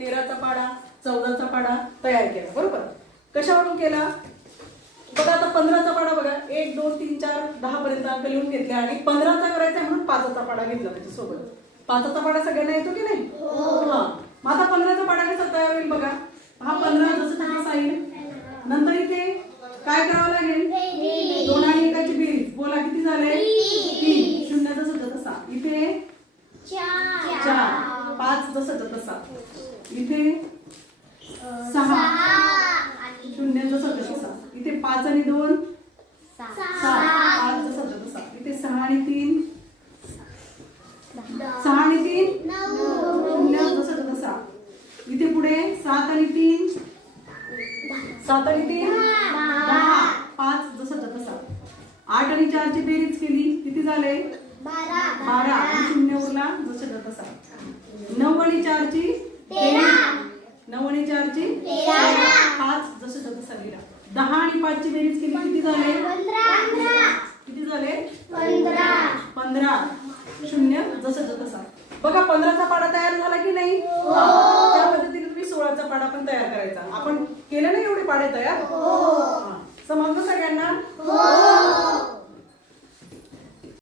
13चा पाढा 14चा पाढा तयार केला, बरोबर. कशावरून केला बघा. आता 15चा पाढा बघा, 1 2 3 4 10 पर्यंत अंक लिहून घेतले आणि 15चा करायचा म्हणून 5चा पाढा घेतला त्याच्यासोबत. 5चा पाढा सगळ्यांना येतो की नाही? हा. मग आता 15चा पाढा कसा तयार होईल बघा. हा 15 जसं तसा येईल. नंतर इथे काय करावं लागेल? 2 आणि 1ची बेरीज. बोला किती झाले? 3. 0 जसं तसा. इथे 4. 5 जसं तसा. इथे 6. 0 जसं तसा. इथे 5 आणि 2 7. 5 जसं तसा. इथे 6 आणि 3 6 आणि 3 0 जसं तसा. इथे पुढे 7 आणि 3 7 आणि 3 10. 5 जसं तसा. 8 आणि 4 ची बेरीज केली किती झाले? 12. आणि 0 उरला जसं तसा. 9 आणि 4 ची 13. 9 आणि 4 ची 13. 5 जसं तसा लिहिला. 10 आणि 5 ची बेरीज केली किती झाले? 15. किती झाले? 15. 0 जसं तसा. बघा 15चा पाढा तयार झाला की नाही? त्या पद्धतीने तुम्ही 16चा पाढा पण तयार करायचा. आपण केलं ना एवढे पाढे तयार? समजलं सगळ्यांना?